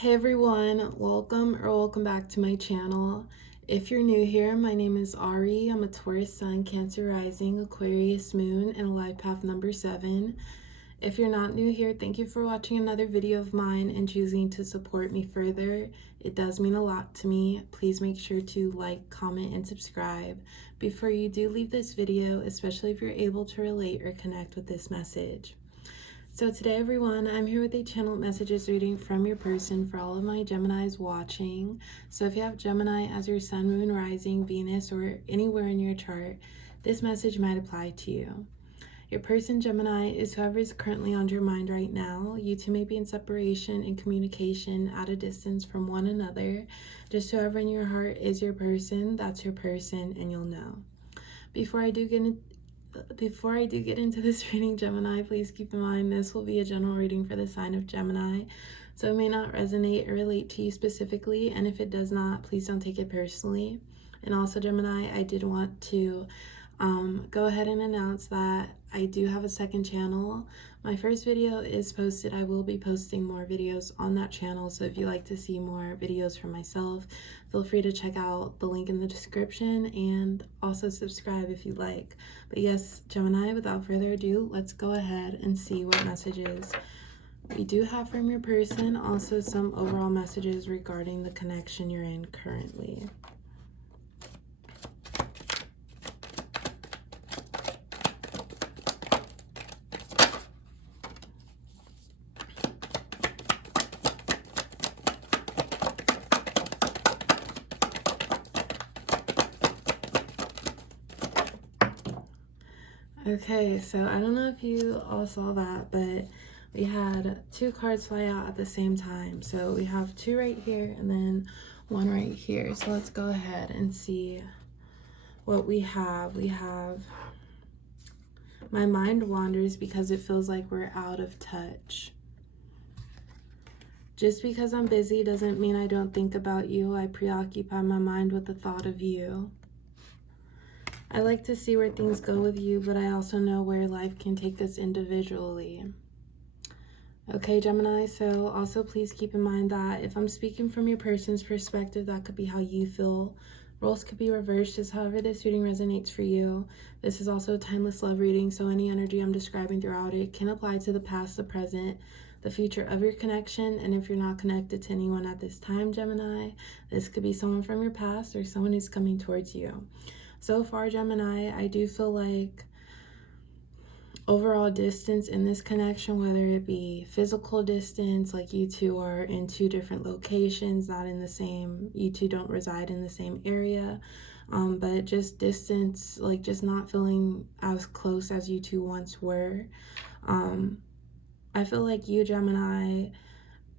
Hey everyone, welcome back to my channel. If you're new here, my name is Ari. I'm a Taurus Sun, Cancer Rising, Aquarius Moon, and Life Path number 7. If you're not new here, thank you for watching another video of mine and choosing to support me further. It does mean a lot to me. Please make sure to like, comment, and subscribe before you do leave this video, especially if you're able to relate or connect with this message. So today, everyone, I'm here with a channel messages reading from your person for all of my Geminis watching. So if you have Gemini as your sun, moon, rising, Venus, or anywhere in your chart, this message might apply to you. Your person, Gemini, is whoever is currently on your mind right now. You two may be in separation and communication at a distance from one another. Just whoever in your heart is your person, that's your person, and you'll know. Before I do get into this reading, Gemini, please keep in mind this will be a general reading for the sign of Gemini, so it may not resonate or relate to you specifically, and if it does not, please don't take it personally. And also, Gemini, I did want to go ahead and announce that I do have a second channel. My first video is posted. I will be posting more videos on that channel, so if you like to see more videos from myself, feel free to check out the link in the description and also subscribe if you like. But yes, Gemini, without further ado, let's go ahead and see what messages we do have from your person, also some overall messages regarding the connection you're in currently. Okay, so I don't know if you all saw that, but we had two cards fly out at the same time. So we have two right here and then one right here. So let's go ahead and see what we have. We have my mind wanders because it feels like we're out of touch. Just because I'm busy doesn't mean I don't think about you. I preoccupy my mind with the thought of you. I like to see where things go with you, but I also know where life can take us individually. Okay, Gemini, so also please keep in mind that if I'm speaking from your person's perspective, that could be how you feel. Roles could be reversed, just however this reading resonates for you. This is also a timeless love reading, so any energy I'm describing throughout it can apply to the past, the present, the future of your connection. And if you're not connected to anyone at this time, Gemini, this could be someone from your past or someone who's coming towards you. So far, Gemini, I do feel like overall distance in this connection, whether it be physical distance, like you two are in two different locations, not in the same, you two don't reside in the same area, but just distance, like just not feeling as close as you two once were. I feel like you, Gemini,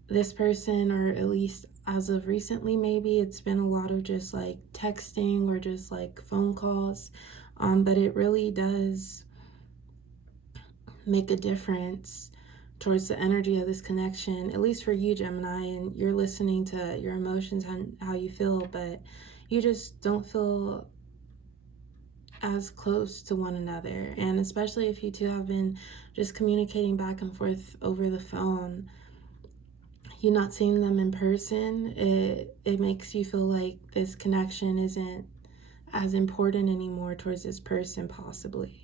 this person, or at least as of recently, maybe it's been a lot of just like texting or just like phone calls, but it really does make a difference towards the energy of this connection, at least for you, Gemini, and you're listening to your emotions and how you feel, but you just don't feel as close to one another. And especially if you two have been just communicating back and forth over the phone, you not seeing them in person, it makes you feel like this connection isn't as important anymore towards this person, possibly.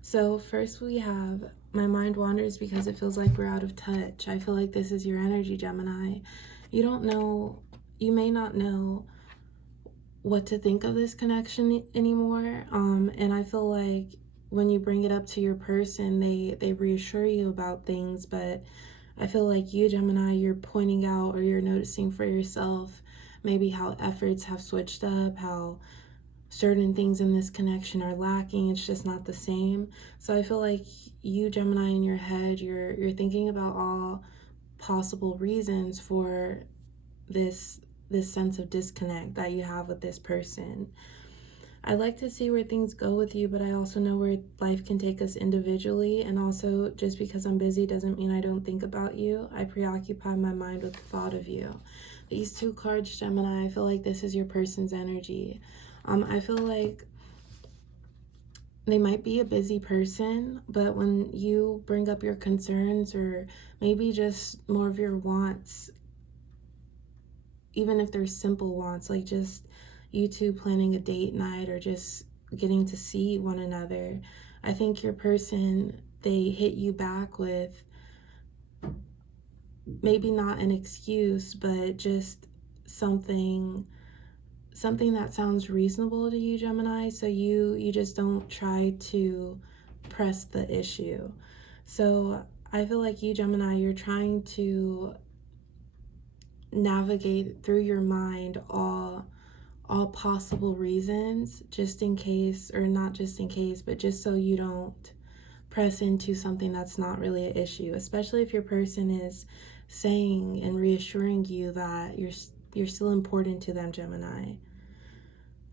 So first we have my mind wanders because it feels like we're out of touch. I feel like this is your energy, Gemini. You don't know, you may not know what to think of this connection anymore. And I feel like when you bring it up to your person, they reassure you about things, but I feel like you, Gemini, you're pointing out or you're noticing for yourself maybe how efforts have switched up, how certain things in this connection are lacking. It's just not the same. So I feel like you, Gemini, in your head, you're thinking about all possible reasons for this sense of disconnect that you have with this person. I like to see where things go with you, but I also know where life can take us individually. And also, just because I'm busy doesn't mean I don't think about you. I preoccupy my mind with the thought of you. These two cards, Gemini, I feel like this is your person's energy. I feel like they might be a busy person, but when you bring up your concerns or maybe just more of your wants, even if they're simple wants, like just you two planning a date night or just getting to see one another. I think your person, they hit you back with maybe not an excuse, but just something that sounds reasonable to you, Gemini. So you just don't try to press the issue. So I feel like you, Gemini, you're trying to navigate through your mind all possible reasons, just in case, or not just in case, but just so you don't press into something that's not really an issue, especially if your person is saying and reassuring you that you're still important to them, Gemini.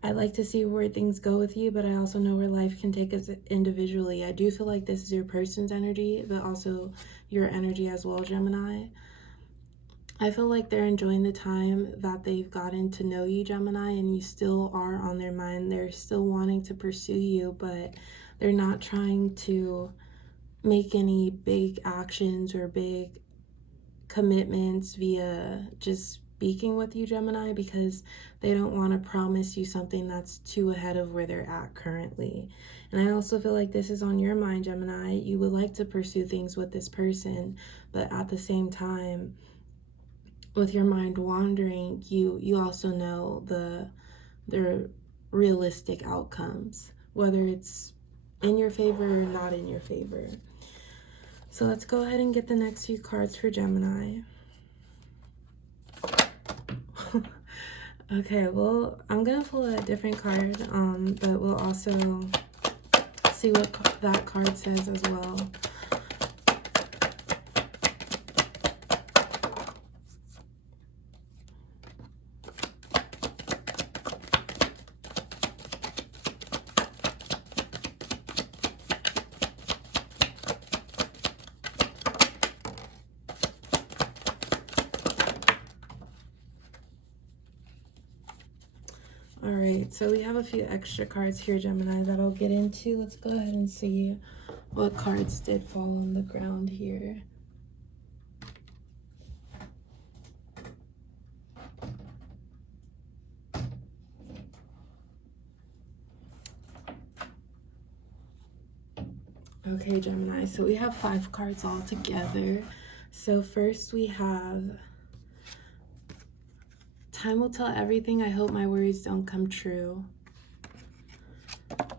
I like to see where things go with you, but I also know where life can take us individually. I do feel like this is your person's energy, but also your energy as well, Gemini. I feel like they're enjoying the time that they've gotten to know you, Gemini, and you still are on their mind. They're still wanting to pursue you, but they're not trying to make any big actions or big commitments via just speaking with you, Gemini, because they don't want to promise you something that's too ahead of where they're at currently. And I also feel like this is on your mind, Gemini. You would like to pursue things with this person, but at the same time, with your mind wandering, you also know the realistic outcomes, whether it's in your favor or not in your favor. So let's go ahead and get the next few cards for Gemini. Okay, well, I'm gonna pull a different card, but we'll also see what that card says as well. Alright, so we have a few extra cards here, Gemini, that I'll get into. Let's go ahead and see what cards did fall on the ground here. Okay, Gemini, so we have 5 cards all together. So first we have, time will tell everything. I hope my worries don't come true.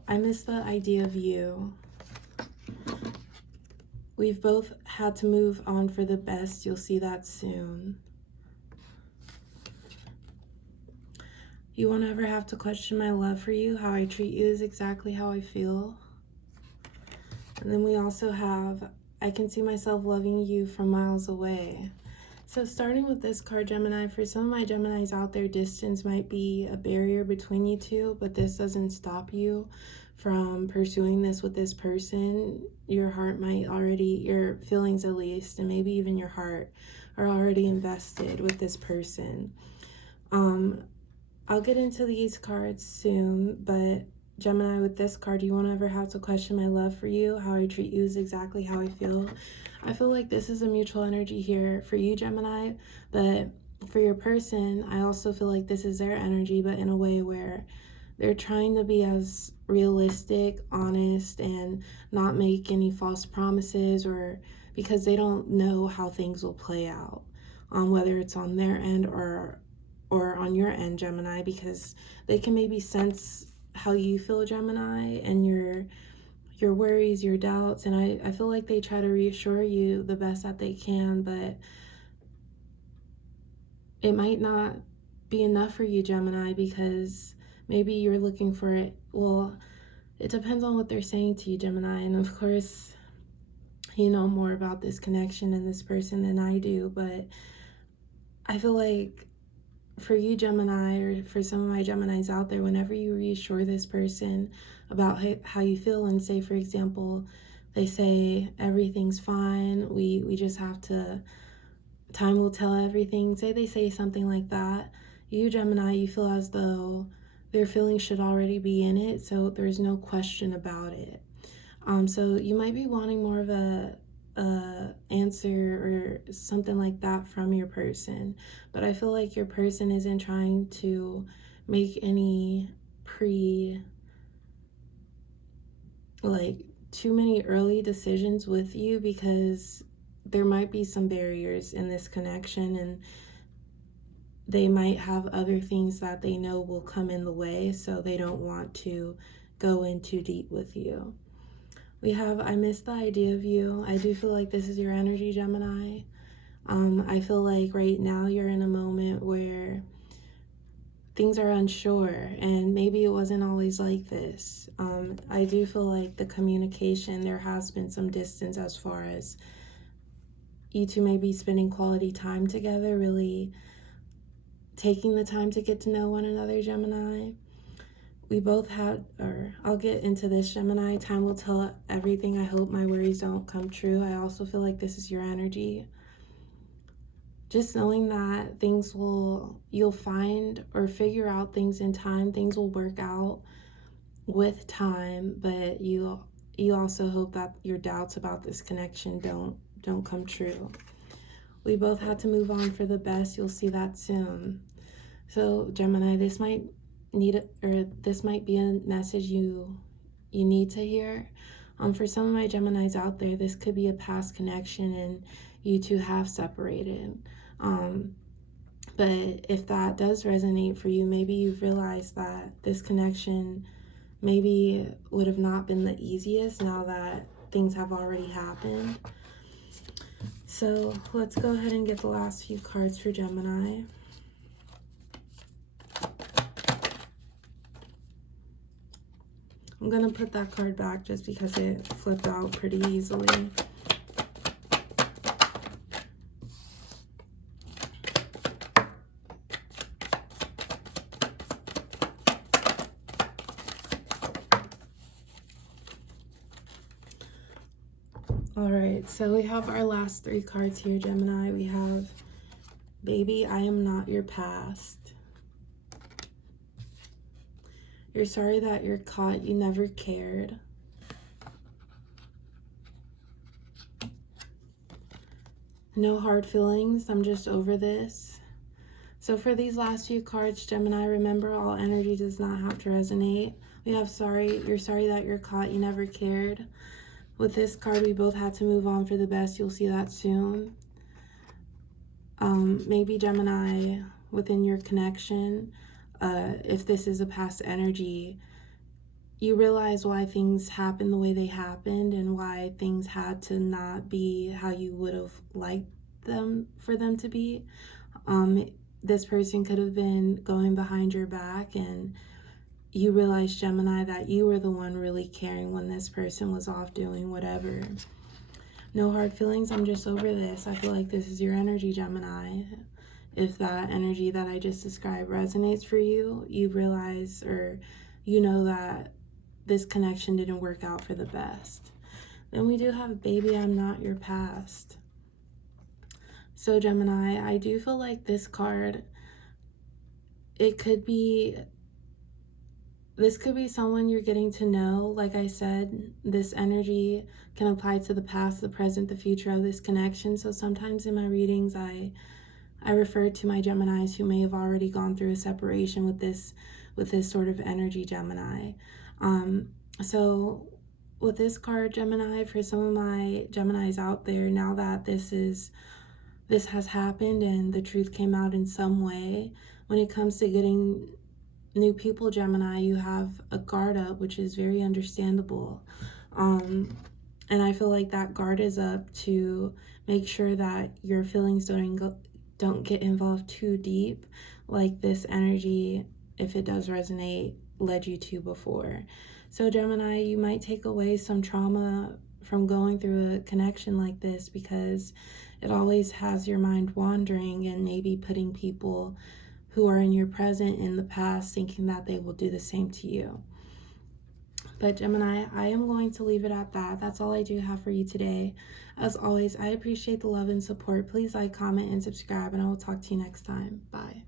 I miss the idea of you. We've both had to move on for the best. You'll see that soon. You won't ever have to question my love for you. How I treat you is exactly how I feel. And then we also have, I can see myself loving you from miles away. So starting with this card, Gemini, for some of my Geminis out there, distance might be a barrier between you two, but this doesn't stop you from pursuing this with this person. Your heart might already, your feelings at least, and maybe even your heart are already invested with this person. I'll get into these cards soon, but Gemini, with this card, you won't ever have to question my love for you. How I treat you is exactly how I feel. I feel like this is a mutual energy here for you, Gemini, but for your person, I also feel like this is their energy, but in a way where they're trying to be as realistic, honest, and not make any false promises, or because they don't know how things will play out, whether it's on their end or on your end, Gemini, because they can maybe sense how you feel, Gemini, and your worries, your doubts, and I feel like they try to reassure you the best that they can, but it might not be enough for you, Gemini, because maybe you're looking for it. Well, it depends on what they're saying to you, Gemini, and of course, you know more about this connection and this person than I do, but I feel like for you, Gemini, or for some of my Geminis out there, whenever you reassure this person about how you feel, and say, for example, they say everything's fine, we just have to, time will tell everything, say they say something like that, you, Gemini, you feel as though their feelings should already be in it, so there's no question about it. So you might be wanting more of a answer or something like that from your person, but I feel like your person isn't trying to make any too many early decisions with you, because there might be some barriers in this connection, and they might have other things that they know will come in the way, so they don't want to go in too deep with you. We have, I miss the idea of you. I do feel like this is your energy, Gemini. I feel like right now you're in a moment where things are unsure, and maybe it wasn't always like this. I do feel like the communication, there has been some distance as far as you two may be spending quality time together, really taking the time to get to know one another, Gemini. We both had, or I'll get into this, Gemini. Time will tell everything. I hope my worries don't come true. I also feel like this is your energy. Just knowing that you'll find or figure out things in time. Things will work out with time, but you also hope that your doubts about this connection don't come true. We both had to move on for the best. You'll see that soon. So Gemini, this might be a message you need to hear. For some of my Geminis out there, this could be a past connection and you two have separated. But if that does resonate for you, maybe you've realized that this connection maybe would have not been the easiest now that things have already happened. So let's go ahead and get the last few cards for Gemini. I'm going to put that card back just because it flipped out pretty easily. Alright, so we have our last three cards here, Gemini. We have, baby, I am not your past. You're sorry that you're caught, you never cared. No hard feelings, I'm just over this. So for these last few cards, Gemini, remember all energy does not have to resonate. We have you're sorry that you're caught, you never cared. With this card, we both had to move on for the best. You'll see that soon. Maybe Gemini, within your connection, if this is a past energy, you realize why things happened the way they happened and why things had to not be how you would have liked for them to be. This person could have been going behind your back, and you realize, Gemini, that you were the one really caring when this person was off doing whatever. No hard feelings, I'm just over this. I feel like this is your energy, Gemini. If that energy that I just described resonates for you, you realize, or you know, that this connection didn't work out for the best. Then we do have, baby, I'm not your past. So Gemini, I do feel like this card, this could be someone you're getting to know. Like I said, this energy can apply to the past, the present, the future of this connection. So sometimes in my readings, I refer to my Geminis who may have already gone through a separation with this sort of energy, Gemini. So with this card, Gemini, for some of my Geminis out there, now that this has happened and the truth came out in some way, when it comes to getting new people, Gemini, you have a guard up, which is very understandable. And I feel like that guard is up to make sure that your feelings don't get involved too deep, like this energy, if it does resonate, led you to before. So Gemini, you might take away some trauma from going through a connection like this, because it always has your mind wandering and maybe putting people who are in your present in the past, thinking that they will do the same to you. But Gemini, I am going to leave it at that. That's all I do have for you today. As always, I appreciate the love and support. Please like, comment, and subscribe, and I will talk to you next time. Bye.